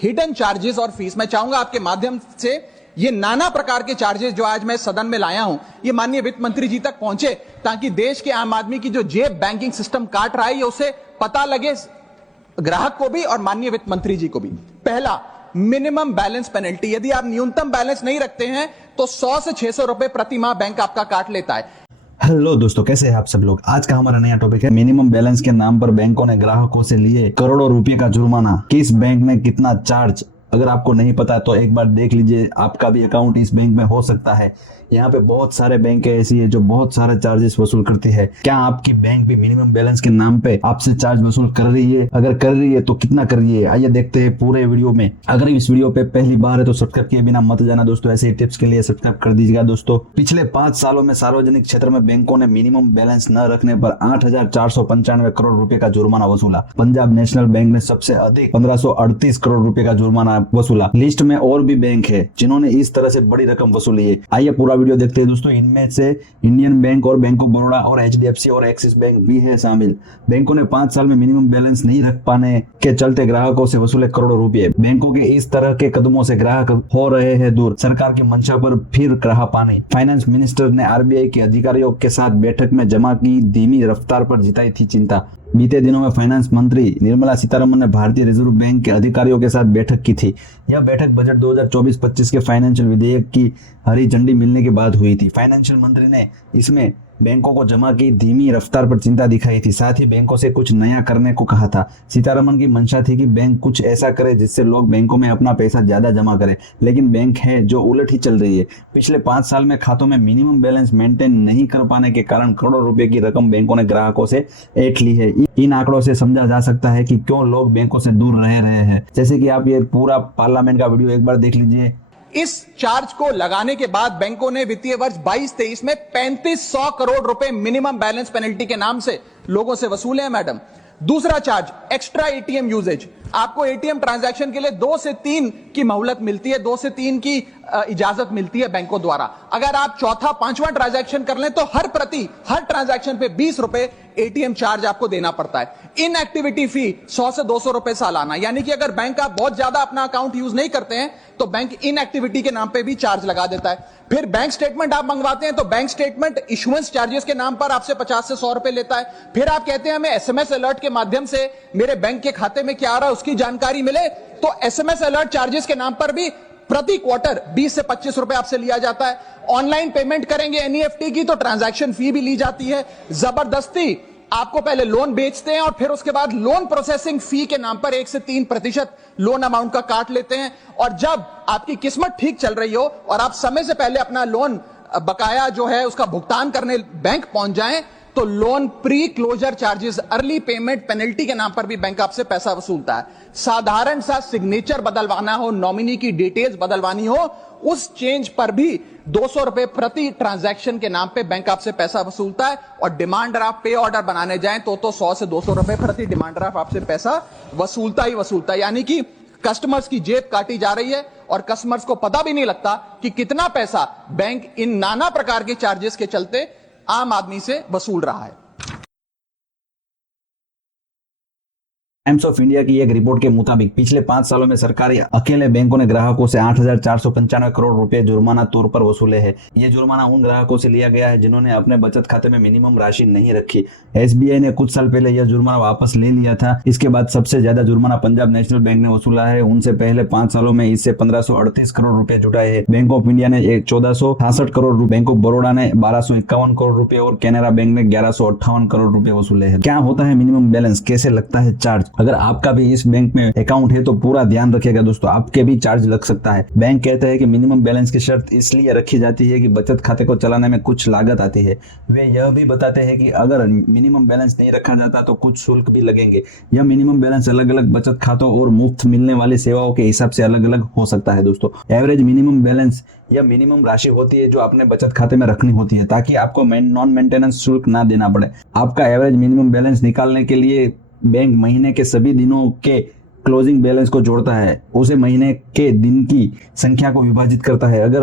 Hidden charges और fees. मैं चाहूंगा आपके माध्यम से ये नाना प्रकार के चार्जेस जो आज मैं सदन में लाया हूं, ये माननीय वित्त मंत्री जी तक पहुंचे, ताकि देश के आम आदमी की जो जेब बैंकिंग सिस्टम काट रहा है, ये उसे पता लगे, ग्राहक को भी और माननीय वित्त मंत्री जी को भी। पहला, मिनिमम बैलेंस पेनल्टी। यदि आप न्यूनतम बैलेंस नहीं रखते हैं तो 100 से 600 रुपए प्रति माह बैंक आपका काट लेता है। हेलो दोस्तों, कैसे हैं आप सब लोग। आज का हमारा नया टॉपिक है मिनिमम बैलेंस के नाम पर बैंकों ने ग्राहकों से लिए करोड़ों रुपए का जुर्माना। किस बैंक में कितना चार्ज, अगर आपको नहीं पता तो एक बार देख लीजिए, आपका भी अकाउंट इस बैंक में हो सकता है। यहाँ पे बहुत सारे बैंक ऐसी है जो बहुत सारे चार्जेस वसूल करती है। क्या आपकी बैंक भी मिनिमम बैलेंस के नाम पे आपसे चार्ज वसूल कर रही है? अगर कर रही है तो कितना कर रही है, आइए देखते हैं पूरे वीडियो में। अगर इस वीडियो पे पहली बार है तो सब्सक्राइब किए बिना मत जाना दोस्तों। ऐसे ही टिप्स के लिए सब्सक्राइब कर दीजिएगा दोस्तों। पिछले 5 सालों में सार्वजनिक क्षेत्र में बैंकों ने मिनिमम बैलेंस न रखने पर 8,495 करोड़ रुपए का जुर्माना वसूला। पंजाब नेशनल बैंक ने सबसे अधिक 1538 करोड़ रुपए का जुर्माना वसूला। लिस्ट में और भी बैंक है जिन्होंने इस तरह से बड़ी रकम वसूली है। आइए पूरा वीडियो देखते हैं दोस्तों। इनमें से इंडियन बैंक और बैंक ऑफ बड़ौदा और HDFC और एक्सिस बैंक भी है शामिल। बैंकों ने 5 साल में मिनिमम बैलेंस नहीं रख पाने के चलते ग्राहकों से वसूले करोड़ों रुपए। बैंकों के इस तरह के कदमों से ग्राहक हो रहे हैं दूर। सरकार की मंशा पर फिर रहा पानी। फाइनेंस मिनिस्टर ने RBI के अधिकारियों के साथ बैठक में जमा की धीमी रफ्तार पर जताई थी चिंता। बीते दिनों में फाइनेंस मंत्री निर्मला सीतारमण ने भारतीय रिजर्व बैंक के अधिकारियों के साथ बैठक की थी। यह बैठक बजट 2024-25 के फाइनेंशियल विधेयक की हरी झंडी मिलने के बाद हुई थी। फाइनेंशियल मंत्री ने इसमें बैंकों को जमा की धीमी रफ्तार पर चिंता दिखाई थी, साथ ही बैंकों से कुछ नया करने को कहा था। सीतारमण की मंशा थी कि बैंक कुछ ऐसा करे जिससे लोग बैंकों में अपना पैसा ज्यादा जमा करें, लेकिन बैंक है जो उलट ही चल रही है। पिछले 5 साल में खातों में मिनिमम बैलेंस मेंटेन नहीं कर पाने के कारण करोड़ों रुपए की रकम बैंकों ने ग्राहकों से ऐंठ ली है। इन आंकड़ों से समझा जा सकता है कि क्यों लोग बैंकों से दूर रह रहे हैं। जैसे कि आप ये पूरा पार्लियामेंट का वीडियो एक बार देख लीजिए। इस चार्ज को लगाने के बाद बैंकों ने वित्तीय वर्ष 22-23 में 3500 करोड़ रुपए मिनिमम बैलेंस पेनल्टी के नाम से लोगों से वसूले हैं मैडम। दूसरा चार्ज, एक्स्ट्रा ATM यूजेज। आपको ATM ट्रांजैक्शन के लिए 2 से 3 की मोहलत मिलती है, 2 से 3 की इजाजत मिलती है बैंकों द्वारा। अगर आप चौथा 5वां ट्रांजैक्शन कर लें तो हर ट्रांजैक्शन पे 20 रुपए ATM चार्ज आपको देना पड़ता है। इनएक्टिविटी फी 100 से 200 रुपए सालाना, यानी कि अगर बैंक आप बहुत ज्यादा अपना अकाउंट यूज नहीं करते हैं तो बैंक इनएक्टिविटी के नाम पे भी चार्ज लगा देता है। फिर बैंक स्टेटमेंट आप मंगवाते हैं तो बैंक स्टेटमेंट इशुएंस चार्जेस के नाम पर आपसे 50 से 100 रुपए लेता है। फिर आप कहते हैं हमें SMS अलर्ट के माध्यम से मेरे बैंक के खाते में क्या आ रहा है उसकी जानकारी मिले, तो SMS अलर्ट चार्जेस के नाम पर भी प्रति क्वार्टर 20 से 25 रुपए आपसे लिया जाता है। ऑनलाइन पेमेंट करेंगे NEFT की तो ट्रांजैक्शन फी भी ली जाती है। जबरदस्ती आपको पहले लोन बेचते हैं और फिर उसके बाद लोन प्रोसेसिंग फी के नाम पर 1 से 3% लोन अमाउंट का काट लेते हैं। और जब आपकी किस्मत ठीक चल रही हो और आप समय से पहले अपना लोन बकाया जो है उसका भुगतान करने बैंक पहुंच जाएं तो loan pre closure charges, early payment penalty के नाम पर भी बैंक आपसे पैसा वसूलता है। साधारण सा सिग्नेचर बदलवाना हो, नॉमिनी की डिटेल्स बदलवानी हो, उस चेंज पर भी 200 रुपए प्रति ट्रांजैक्शन के नाम पे बैंक आपसे पैसा वसूलता है। और डिमांड ड्राफ्ट पे ऑर्डर बनाने जाएं तो 100 से 200 रुपए प्रति डिमांड ड्राफ्ट आपसे पैसा वसूलता ही वसूलता है। यानी कि कस्टमर्स की जेब काटी जा रही है और कस्टमर्स को पता भी नहीं लगता कि कितना पैसा बैंक इन नाना प्रकार के चार्जेस के चलते आम आदमी से वसूल रहा है। टाइम्स ऑफ इंडिया की एक रिपोर्ट के मुताबिक पिछले 5 सालों में सरकारी अकेले बैंकों ने ग्राहकों से 8,495 करोड़ रुपए जुर्माना तौर पर वसूले हैं। ये जुर्माना उन ग्राहकों से लिया गया है जिन्होंने अपने बचत खाते में मिनिमम राशि नहीं रखी। SBI ने कुछ साल पहले यह जुर्माना वापस ले लिया था। इसके बाद सबसे ज्यादा जुर्माना पंजाब नेशनल बैंक ने वसूला है। उनसे पहले 5 सालों में इससे 1538 करोड़ रुपए जुटाए हैं। बैंक ऑफ इंडिया ने 1466 करोड़ रुपए, बैंक ऑफ बड़ौदा ने 1251 करोड़ रुपए और कैनरा बैंक ने 1158 करोड़ रुपए वसूले हैं। क्या होता है मिनिमम बैलेंस, कैसे लगता है चार्ज? अगर आपका भी इस बैंक में अकाउंट है तो पूरा ध्यान रखिएगा दोस्तों, आपके भी चार्ज लग सकता है। बैंक कहते हैं कि मिनिमम बैलेंस की शर्त इसलिए रखी जाती है कि बचत खाते को चलाने में कुछ लागत आती है। वे यह भी बताते हैं कि अगर मिनिमम बैलेंस नहीं रखा जाता तो कुछ शुल्क भी लगेंगे। यह मिनिमम बैलेंस अलग अलग बचत खातों और मुफ्त मिलने वाली सेवाओं के हिसाब से अलग अलग हो सकता है दोस्तों। एवरेज मिनिमम बैलेंस यह मिनिमम राशि होती है जो आपने बचत खाते में रखनी होती है ताकि आपको नॉन मेंटेनेंस शुल्क ना देना पड़े। आपका एवरेज मिनिमम बैलेंस निकालने के लिए बैंक महीने के सभी दिनों के क्लोजिंग बैलेंस को जोड़ता है, उसे महीने के दिन की संख्या को विभाजित करता है। अगर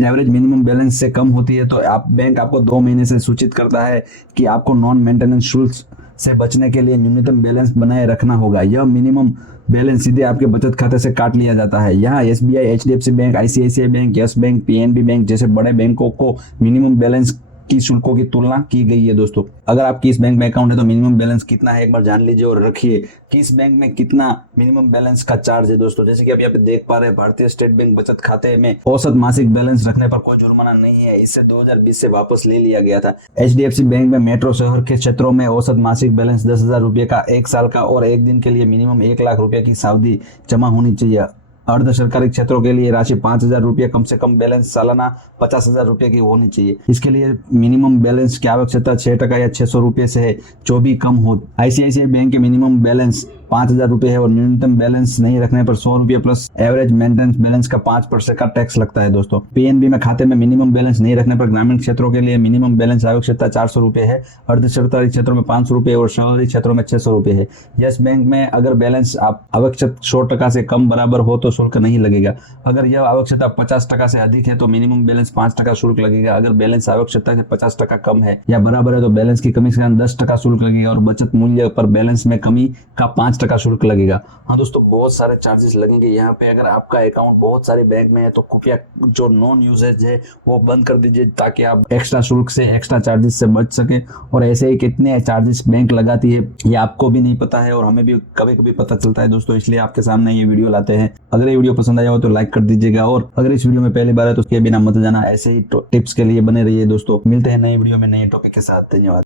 एवरेज मिनिमम बैलेंस से कम होती है तो बैंक आपको 2 महीने से सूचित करता है कि आपको नॉन मेंटेनेंस शुल्क से बचने के लिए न्यूनतम बैलेंस बनाए रखना होगा। यह मिनिमम बैलेंस सीधे आपके बचत खाते से काट लिया जाता है। यहाँ SBI, HDFC bank, ICICI bank, yes bank, PNB bank जैसे बड़े बैंकों को मिनिमम बैलेंस की शुल्कों की तुलना की गई है। दोस्तों, अगर आपकी इस बैंक में अकाउंट है तो मिनिमम बैलेंस कितना है एक बार जान लीजिए और रखिए कि इस बैंक में कितना मिनिमम बैलेंस का चार्ज है। दोस्तों, जैसे कि आप यहाँ पे देख पा रहे हैं, भारतीय स्टेट बैंक बचत खाते में औसत मासिक बैलेंस रखने पर कोई जुर्माना नहीं है। इसे 2020 से वापस ले लिया गया था। एचडीएफसी बैंक में मेट्रो शहर के क्षेत्रों में औसत मासिक बैलेंस 10,000 रुपये का 1 साल का और 1 दिन के लिए मिनिमम 1 लाख रुपए की सावधि जमा होनी चाहिए। अर्ध सरकारी क्षेत्रों के लिए राशि 5,000 रुपये, कम से कम बैलेंस सालाना 50,000 रुपये की होनी चाहिए। इसके लिए मिनिमम बैलेंस की आवश्यकता 6% या 600 रुपये से है, जो भी कम हो। आईसीआईसीआई बैंक के मिनिमम बैलेंस 5,000 रुपये है और न्यूनतम बैलेंस नहीं रखने पर 100 रुपये प्लस एवरेज मेंटेनेंस बैलेंस का 5% का टैक्स लगता है। दोस्तों, पीएनबी में खाते में मिनिमम बैलेंस नहीं रखने पर ग्रामीण क्षेत्रों के लिए मिनिमम बैलेंस आवश्यकता 400 रुपये है, अर्ध सरकारी क्षेत्रों में 500 रुपये और शहरी क्षेत्रों में 600 रुपये है। यस बैंक में अगर बैलेंस आप आवश्यक 100% से कम बराबर हो तो शुल्क नहीं लगेगा। अगर यह आवश्यकता 50% से अधिक है तो मिनिमम बैलेंस 5% शुल्क लगेगा। अगर बैलेंस आवश्यकता से 50% कम है या बराबर है तो बैलेंस की कमी से कम 10% शुल्क लगेगा और बचत मूल्य पर बैलेंस में कमी का 5% शुल्क लगेगा। हाँ दोस्तों, बहुत सारे चार्जेस लगेंगे यहाँ पे। अगर आपका अकाउंट बहुत सारे बैंक में है तो कृपया जो नॉन यूजेज है वो बंद कर दीजिए ताकि आप एक्स्ट्रा शुल्क से, एक्स्ट्रा चार्जेस से बच सके। और ऐसे ही कितने चार्जेस बैंक लगाती है ये आपको भी नहीं पता है और हमें भी कभी कभी पता चलता है दोस्तों, इसलिए आपके सामने ये वीडियो लाते हैं। अगर ये वीडियो पसंद आया हो तो लाइक कर दीजिएगा और अगर इस वीडियो में पहली बार है तो उसके बिना मत जाना। ऐसे ही टिप्स के लिए बने रहिए दोस्तों। मिलते हैं नई वीडियो में नए टॉपिक के साथ। धन्यवाद।